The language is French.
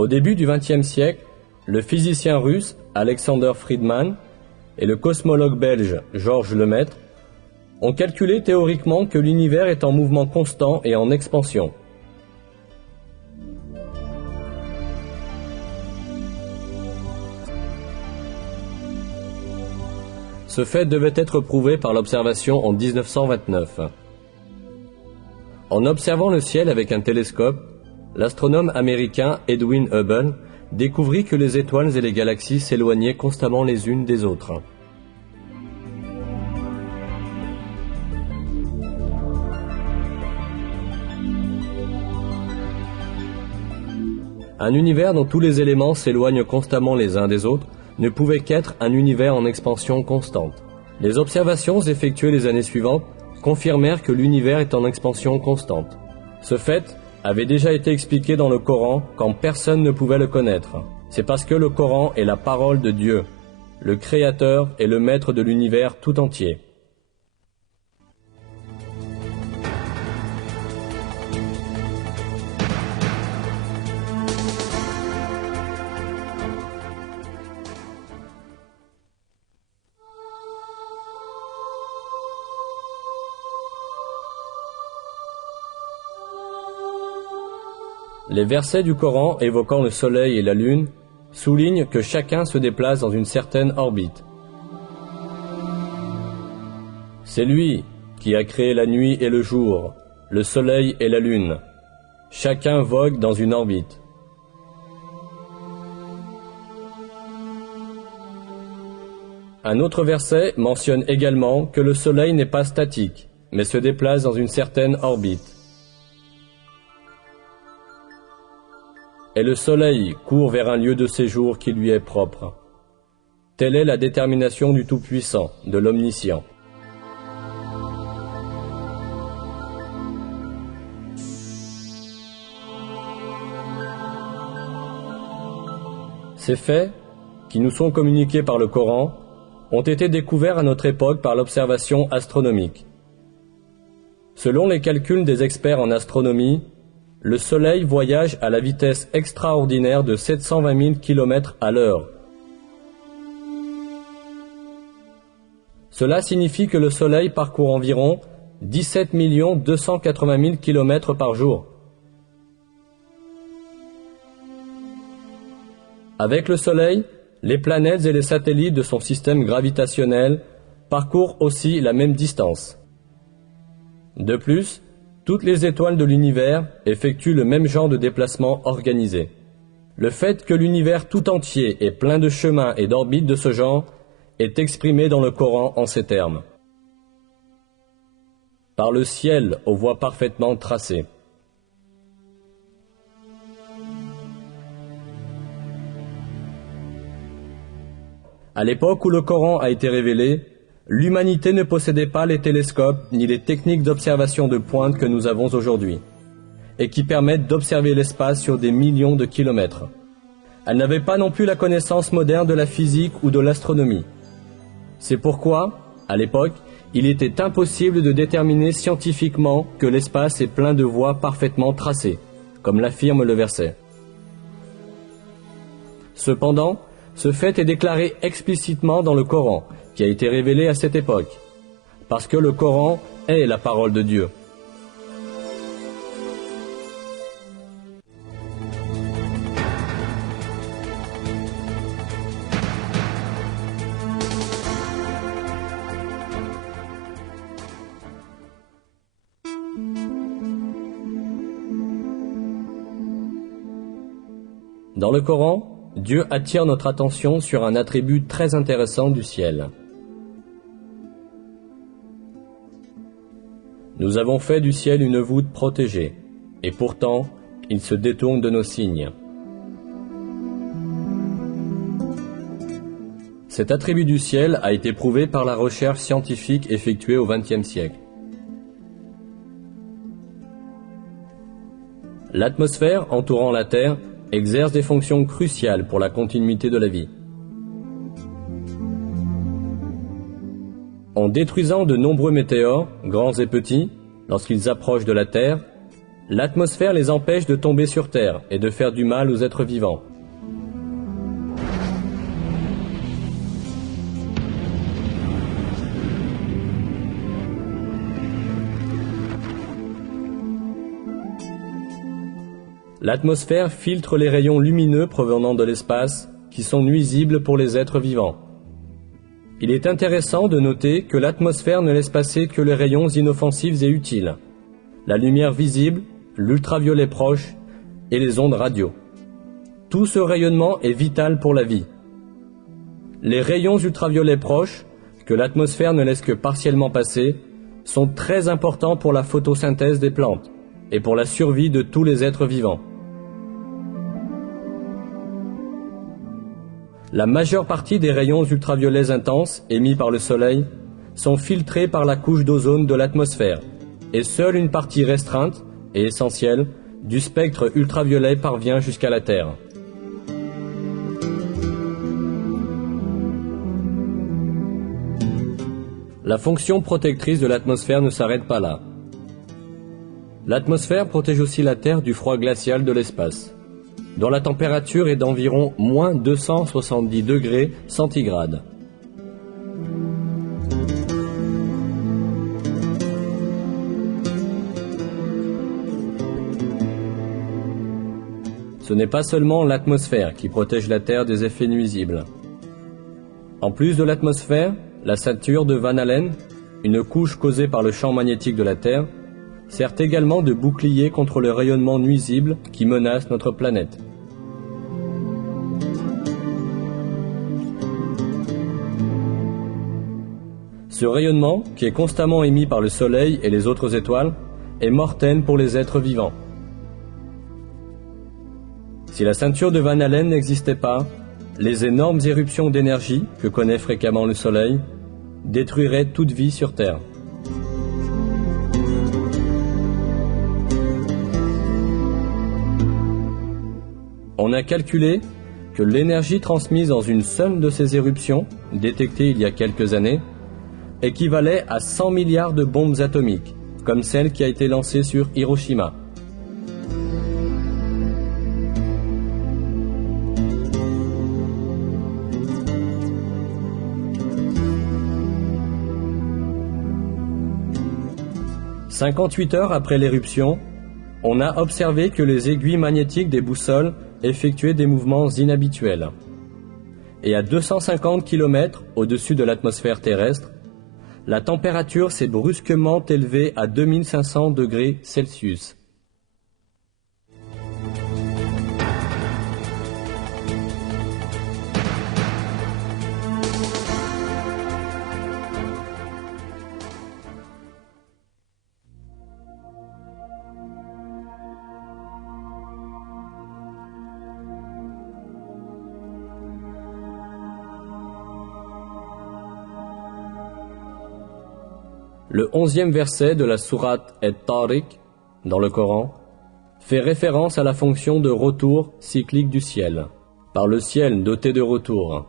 Au début du XXe siècle, le physicien russe Alexander Friedmann et le cosmologue belge Georges Lemaître ont calculé théoriquement que l'univers est en mouvement constant et en expansion. Ce fait devait être prouvé par l'observation en 1929. En observant le ciel avec un télescope, l'astronome américain Edwin Hubble découvrit que les étoiles et les galaxies s'éloignaient constamment les unes des autres. Un univers dont tous les éléments s'éloignent constamment les uns des autres ne pouvait qu'être un univers en expansion constante. Les observations effectuées les années suivantes confirmèrent que l'univers est en expansion constante. Ce fait avait déjà été expliqué dans le Coran quand personne ne pouvait le connaître. C'est parce que le Coran est la parole de Dieu, le Créateur et le Maître de l'univers tout entier. Les versets du Coran évoquant le Soleil et la Lune soulignent que chacun se déplace dans une certaine orbite. C'est lui qui a créé la nuit et le jour, le Soleil et la Lune. Chacun vogue dans une orbite. Un autre verset mentionne également que le Soleil n'est pas statique, mais se déplace dans une certaine orbite. Et le Soleil court vers un lieu de séjour qui lui est propre. Telle est la détermination du Tout-Puissant, de l'Omniscient. Ces faits, qui nous sont communiqués par le Coran, ont été découverts à notre époque par l'observation astronomique. Selon les calculs des experts en astronomie, le Soleil voyage à la vitesse extraordinaire de 720 000 km à l'heure. Cela signifie que le Soleil parcourt environ 17 280 000 km par jour. Avec le Soleil, les planètes et les satellites de son système gravitationnel parcourent aussi la même distance. De plus, toutes les étoiles de l'univers effectuent le même genre de déplacement organisé. Le fait que l'univers tout entier est plein de chemins et d'orbites de ce genre est exprimé dans le Coran en ces termes. Par le ciel aux voies parfaitement tracées. À l'époque où le Coran a été révélé, l'humanité ne possédait pas les télescopes ni les techniques d'observation de pointe que nous avons aujourd'hui, et qui permettent d'observer l'espace sur des millions de kilomètres. Elle n'avait pas non plus la connaissance moderne de la physique ou de l'astronomie. C'est pourquoi, à l'époque, il était impossible de déterminer scientifiquement que l'espace est plein de voies parfaitement tracées, comme l'affirme le verset. Cependant, ce fait est déclaré explicitement dans le Coran, qui a été révélé à cette époque, parce que le Coran est la parole de Dieu. Dans le Coran, Dieu attire notre attention sur un attribut très intéressant du ciel. Nous avons fait du ciel une voûte protégée, et pourtant, il se détourne de nos signes. Cet attribut du ciel a été prouvé par la recherche scientifique effectuée au XXe siècle. L'atmosphère entourant la Terre exerce des fonctions cruciales pour la continuité de la vie. En détruisant de nombreux météores, grands et petits, lorsqu'ils approchent de la Terre, L'atmosphère les empêche de tomber sur Terre et de faire du mal aux êtres vivants. L'atmosphère filtre les rayons lumineux provenant de l'espace qui sont nuisibles pour les êtres vivants. Il est intéressant de noter que l'atmosphère ne laisse passer que les rayons inoffensifs et utiles, la lumière visible, l'ultraviolet proche et les ondes radio. Tout ce rayonnement est vital pour la vie. Les rayons ultraviolets proches, que l'atmosphère ne laisse que partiellement passer, sont très importants pour la photosynthèse des plantes et pour la survie de tous les êtres vivants. La majeure partie des rayons ultraviolets intenses émis par le Soleil sont filtrés par la couche d'ozone de l'atmosphère, et seule une partie restreinte et essentielle du spectre ultraviolet parvient jusqu'à la Terre. La fonction protectrice de l'atmosphère ne s'arrête pas là. L'atmosphère protège aussi la Terre du froid glacial de l'espace, dont la température est d'environ moins 270 degrés centigrades. Ce n'est pas seulement l'atmosphère qui protège la Terre des effets nuisibles. En plus de l'atmosphère, la ceinture de Van Allen, une couche causée par le champ magnétique de la Terre, sert également de bouclier contre le rayonnement nuisible qui menace notre planète. Ce rayonnement, qui est constamment émis par le Soleil et les autres étoiles, est mortel pour les êtres vivants. Si la ceinture de Van Allen n'existait pas, les énormes éruptions d'énergie que connaît fréquemment le Soleil détruiraient toute vie sur Terre. On a calculé que l'énergie transmise dans une seule de ces éruptions, détectée il y a quelques années, équivalait à 100 milliards de bombes atomiques, comme celle qui a été lancée sur Hiroshima. « 58 heures après l'éruption, on a observé que les aiguilles magnétiques des boussoles effectuaient des mouvements inhabituels. Et à 250 km au-dessus de l'atmosphère terrestre, la température s'est brusquement élevée à 2500 degrés Celsius. Le 11e verset de la sourate At-Tariq, dans le Coran, fait référence à la fonction de retour cyclique du ciel. Par le ciel doté de retour,